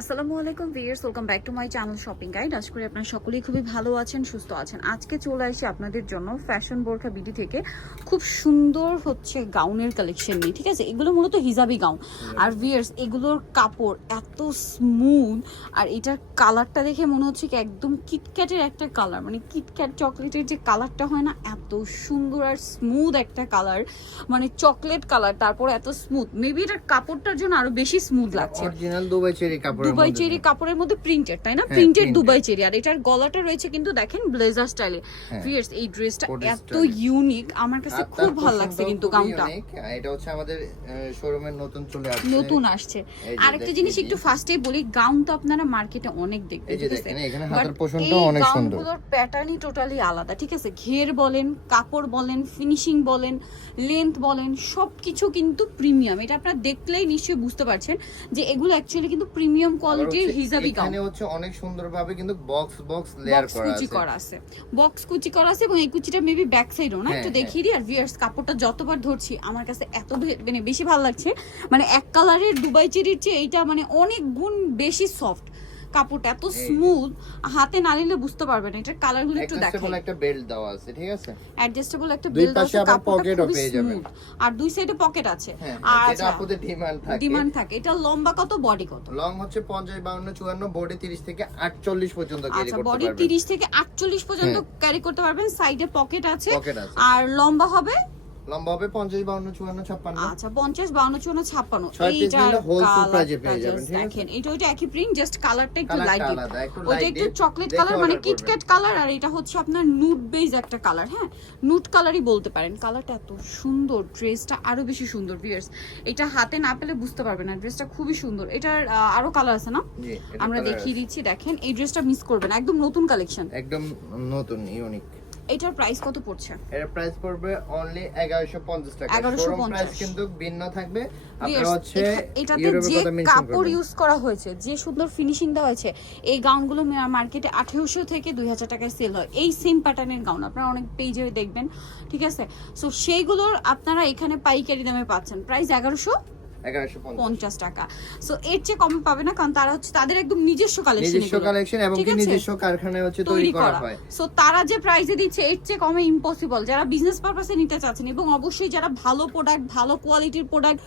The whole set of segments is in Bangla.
আসসালামু আলাইকুম viewers welcome back to my channel shopping guide. আশা করি আপনারা সকলেই খুবই ভালো আছেন, সুস্থ আছেন। আজকে চলে আসি আপনাদের জন্য ফ্যাশন বোরখা বিডি থেকে। খুব সুন্দর হচ্ছে গাউনের কালেকশন নিয়ে, ঠিক আছে? এগুলো মূলত হিজাবি গাউন। আর ভিয়ার্স এগুলোর কাপড় এত স্মুথ আর এটার কালারটা দেখে মনে হচ্ছে কি একদম কিটক্যাটের একটা কালার মানে কিটক্যাট চকলেটের যে কালারটা হয় না, এত সুন্দর আর স্মুথ একটা কালার মানে চকলেট কালার তারপর এত স্মুথ মেবি এটার কাপড়টার জন্য আরও বেশি স্মুথ লাগছে। অরিজিনাল দুবাই চেরি কাপড়ের দুবাই চেরি কাপড়ের মধ্যে প্রিন্টেড তাই না? হ্যাঁ, প্রিন্টেড দুবাই চেরি। আর এটার গলাটা রয়েছে কিন্তু দেখেন ব্লেজার স্টাইলে হ্যাঁ। ফিয়ার্স এই ড্রেসটা এত ইউনিক আমার কাছে খুব ভালো লাগছে কিন্তু গাউনটা এটা হচ্ছে আমাদের শোরুমের নতুন চলে আসছে। নতুন আসছে। আরেকটা জিনিস একটু ফার্স্টেই বলি গাউন তো আপনারা মার্কেটে অনেক এখানে হাতের অনেক সুন্দর। গাউনগুলোর প্যাটার্নই টোটালি আলাদা ঠিক আছে? ঘের বলেন কাপড় বলেন ফিনিশিং বলেন লেন্থ বলেন সবকিছু কিন্তু প্রিমিয়াম এটা আপনারা দেখলেই নিশ্চয়ই বুঝতে পারছেন যে এগুলো অ্যাকচুয়ালি কিন্তু প্রিমিয়াম কোয়ালিটির হিজাবি গাউন এখানে হচ্ছে অনেক সুন্দরভাবে কিন্তু বক্স বক্স লেয়ার করা আছে। কুচি করা আছে। বক্স কুচি করা আছে এবং এই কুচিটা মেবি ব্যাক সাইডও না? হ্যাঁ, একটু। দেখিয়ে দিই আর ভিউয়ার্স কাপড়টা যতবার ধরছি আমার কাছে এত মানে বেশি ভালো লাগছে। মানে এক কালারের দুবাই চেরির চেয়ে এইটা মানে অনেক গুণ বেশি সফট কাপড়টা এত স্মুথ হাতে না নিলে বুঝতে পারবেন এটার কালারগুলো একটু Adjustable দেখাই একটা বেল্ট দেওয়া আছে ঠিক আছে? অ্যাডজাস্টেবল একটা বেল্ট আছে আবার কাপড়টা pocket ও খুবই পেয়ে যাবেন। আর দুই সাইডে পকেট আছে। হ্যাঁ আর যেটা আপনাদের ডিমান্ড থাকে। ডিমান্ড থাকে। এটা লম্বা কত বডি কত? লং হচ্ছে পঞ্চাশ বাউন্ন চুয়ান্ন বডি তিরিশ থেকে আটচল্লিশ পর্যন্ত ক্যারি করতে পারবেন আচ্ছা বডি পারবেন। 30 থেকে 48 পর্যন্ত। ক্যারি করতে পারবেন। সাইডে পকেট আছে। আর লম্বা হবে লম্বা হবে পঞ্চাশ বাউন্ন চুয়ান্ন ছাপ্পান্ন। আচ্ছা এইটার পেয়ে যাবেন? দেখেন এটা ওইটা একই প্রিন্ট জাস্ট কালারটা একটু লাইট ওইটা একটু চকলেট কালার মানে কিটক্যাট কালার আর এটা হচ্ছে আপনার নুট বেজ একটা কালার হ্যাঁ? নুট কালারই বলতে পারেন। কালারটা এত সুন্দর ড্রেসটা আরও বেশি সুন্দর ভিয়ার্স এটা হাতে না পেলে বুঝতে পারবেন না ড্রেসটা খুবই সুন্দর। এটার আরও কালার আছে না? আমরা দেখিয়ে দিচ্ছি দেখেন এই ড্রেসটা মিস করবেন একদম নতুন কালেকশন একদম নতুন ইউনিক এটার প্রাইস কত পড়ছে? এর প্রাইস পড়বে অনলি 1150 টাকা। 1150 প্রাইস কিন্তু ভিন্ন থাকবে। আপনারা হচ্ছে এটাতে যে কাপড় ইউজ করা হয়েছে যে সুন্দর ফিনিশিং দেওয়া হয়েছে এই গাউনগুলো মার্কেটে আঠেরোশো থেকে দুই হাজার টাকায় সেল হয়। এই সেম প্যাটার্নের গাউন আপনারা অনেক পেজে দেখবেন ঠিক আছে? সো সেইগুলোর আপনারা এখানে পাইকারি দামে পাচ্ছেন। প্রাইস এগারোশো 1150 পঞ্চাশ। টাকা। সো এর চেয়ে কমে পাবে না কারণ তারা হচ্ছে তাদের একদম নিজস্ব কালেকশন নিজস্ব কালেকশন এবং ঠিক কি আছে? নিজস্ব কারখানায় হচ্ছে তৈরি করা হয়। সো তারা যে প্রাইসে দিচ্ছে এর চেয়ে কমে ইম্পসিবল যারা বিজনেস পারপাসে নিতে চাচ্ছেন এবং অবশ্যই যারা ভালো প্রোডাক্ট ভালো কোয়ালিটির প্রোডাক্ট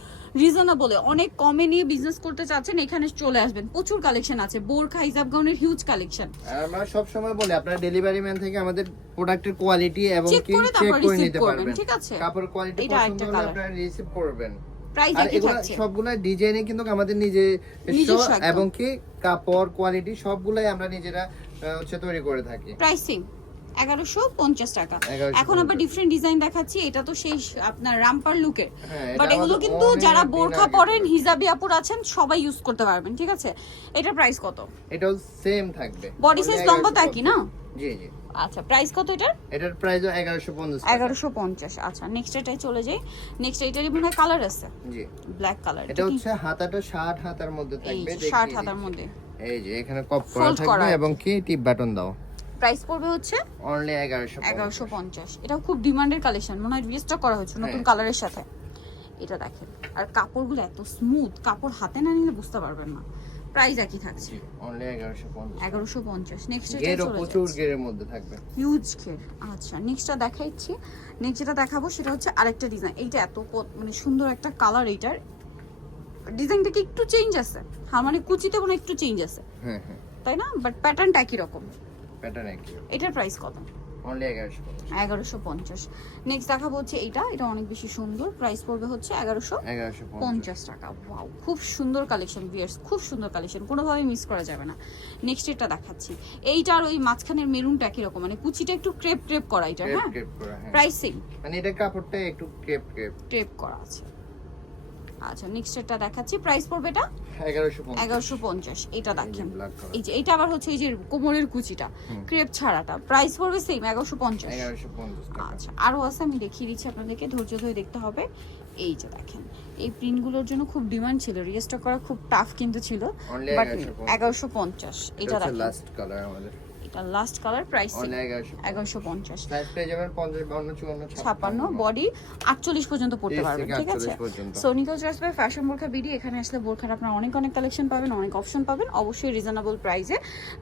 রিজনেবলে অনেক কমে নিয়ে বিজনেস করতে চাচ্ছেন এখানে চলে আসবেন। প্রচুর কালেকশন আছে। বোরখা হিজাব গাউনের হিউজ কালেকশন আমরা সব সময় বলি আপনার ডেলিভারি ম্যান থেকে আমাদের প্রোডাক্টের কোয়ালিটি এবং কি চেক করে নিতে পারবেন। ঠিক আছে? কাপড় কোয়ালিটি পছন্দ হলে আপনারা রিসিভ করবেন। প্রাইস একই থাকছে। সবগুলা ডিজাইনে কিন্তু আমাদের নিজে এবং কি কাপড় কোয়ালিটি সবগুলাই আমরা নিজেরা হচ্ছে তৈরি করে থাকি। প্রাইসিং এগারোশো পঞ্চাশ টাকা। এখন আবার ডিফারেন্ট ডিজাইন দেখাচ্ছি এটা তো সেই আপনার রামপার লুকের হ্যাঁ, বাট এগুলো কিন্তু যারা বোরখা পরেন হিজাবি আপুর আছেন সবাই ইউজ করতে পারবেন ঠিক আছে? এটার প্রাইস কত? এটাও সেম থাকবে। বডি সাইজ লম্বা তো 1150 একই না? জি জি। আচ্ছা প্রাইস কত এটার? এটার পঞ্চাশ এগারোশো পঞ্চাশ আচ্ছা নেক্সট এটাই চলে যাই। নেক্সট এটারই মনে হয় কালার আছে? জি। ব্ল্যাক কালার এটা হচ্ছে হাতাটা ষাট হাতার মধ্যে থাকবে যে শার্ট দেখিয়ে হাতার মধ্যে। এই যে এখানে কপ করা থাকবে এবং কি? টিপ বাটন দাও। প্রাইস পড়বে হচ্ছে? অনলি এগারোশো এগারোশো পঞ্চাশ। এটা খুব ডিমান্ডের কালেকশন মনে হয় রিস্টক করা হয়েছে নতুন হ্যাঁ। কালারের সাথে। এটা দেখেন। আর কাপড়গুলো এত স্মুথ কাপড় হাতে না নিলে বুঝতে পারবেন না। প্রাইস একই থাকছে। অনলি এগারোশো পঞ্চাশ। এগারোশো পঞ্চাশ। নেক্সট গেরও প্রচুর গেরের মধ্যে থাকবে। হিউজ ঘের। আচ্ছা নেক্সটটা দেখাইছি নেক্সট যেটা দেখাবো সেটা হচ্ছে আরেকটা ডিজাইন এইটা এত মানে সুন্দর একটা কালার এইটার। ডিজাইনটা কি একটু চেঞ্জ আছে? হ্যাঁ মানে কুচিতে কোনো একটু চেঞ্জ আছে। হ্যাঁ হ্যাঁ। তাই না? বাট প্যাটার্নটা একই রকম। প্যাটার্ন একই এটার প্রাইস কত? এগারোশো পঞ্চাশ। নেক্সট দেখাবো হচ্ছে এইটা। এটা অনেক বেশি সুন্দর। প্রাইস পড়বে হচ্ছে এগারোশো পঞ্চাশ। টাকা। ওয়াও খুব সুন্দর কালেকশন ভিয়ার্স খুব সুন্দর কালেকশন কোনোভাবে মিস করা যাবে না। নেক্সট এটা দেখাচ্ছি। এইটার ওই মাঝখানের মেরুনটা কীরকম? মানে কুচিটা একটু ক্রেপ ক্রেপ করা এটা ক্রেপ হ্যাঁ? ক্রেপ করা হ্যাঁ। প্রাইস মানে এটা কাপড়টা একটু ক্রেপ ক্রেপ ক্রেপ করা আছে। আচ্ছা নেক্সট এটা দেখাচ্ছি। প্রাইস পড়বে এটা? এগারোশো পঞ্চাশ। এগারোশো পঞ্চাশ এটা দেখেন। এই যে এটা আবার হচ্ছে এই যে কোমরের কুচিটা ক্রেপ ছাড়াটা। প্রাইস পড়বে সেম এগারোশো পঞ্চাশ। এগারোশো পঞ্চাশ টাকা। আচ্ছা আরও আছে আমি দেখিয়ে দিচ্ছি আপনাদেরকে ধৈর্য ধরে দেখতে হবে। এই যে দেখেন এই প্রিন্টগুলোর জন্য খুব ডিমান্ড ছিল রিস্টক করা খুব টাফ কিন্তু ছিল। বাট এগারোশো পঞ্চাশ। এগারোশো পঞ্চাশ এটা এটা দেখেন। লাস্ট কালার আমাদের। এটা লাস্ট কালার প্রাইস এগারোশো পঞ্চাশ। ছাপ্পান্ন। বডি আটচল্লিশ পর্যন্ত পড়তে পারবেন ঠিক আছে? 48 সোনিকল চয়েস বাই ফ্যাশন বোরখা বিডি এখানে আসলে বোরখার আপনার অনেক অনেক কালেকশন পাবেন অনেক অপশন পাবেন অবশ্যই রিজনেবল প্রাইসে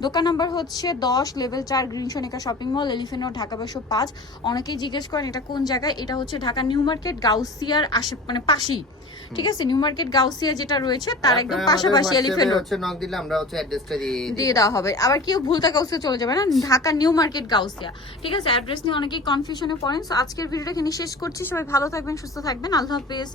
দোকান নাম্বার হচ্ছে দশ লেভেল চার green Sonika shopping mall elephant road Dhaka বারোশো পাঁচ। অনেকেই জিজ্ঞেস করেন এটা কোন জায়গায়? এটা হচ্ছে ঢাকা নিউ মার্কেট গাউসিয়ার আশে মানে পাশেই। ঠিক আছে? নিউ মার্কেট গাউসিয়া যেটা রয়েছে তার একদম পাশাপাশি এলিফেন্ট হচ্ছে নক দিলে আমরা হচ্ছে অ্যাড্রেসটা দিয়ে দিয়ে দেওয়া হবে। আবার কেউ ভুলতা গাউসিয়া চলে যাবে, না? Dhaka new market, Gausia. ঠিক আছে? অ্যাড্রেস নিয়ে অনেকেই কনফিউশনে পড়েন। সো আজকের ভিডিওটা এখানে শেষ করছি। সবাই ভালো থাকবেন, সুস্থ থাকবেন। আল্লাহ হাফেজ।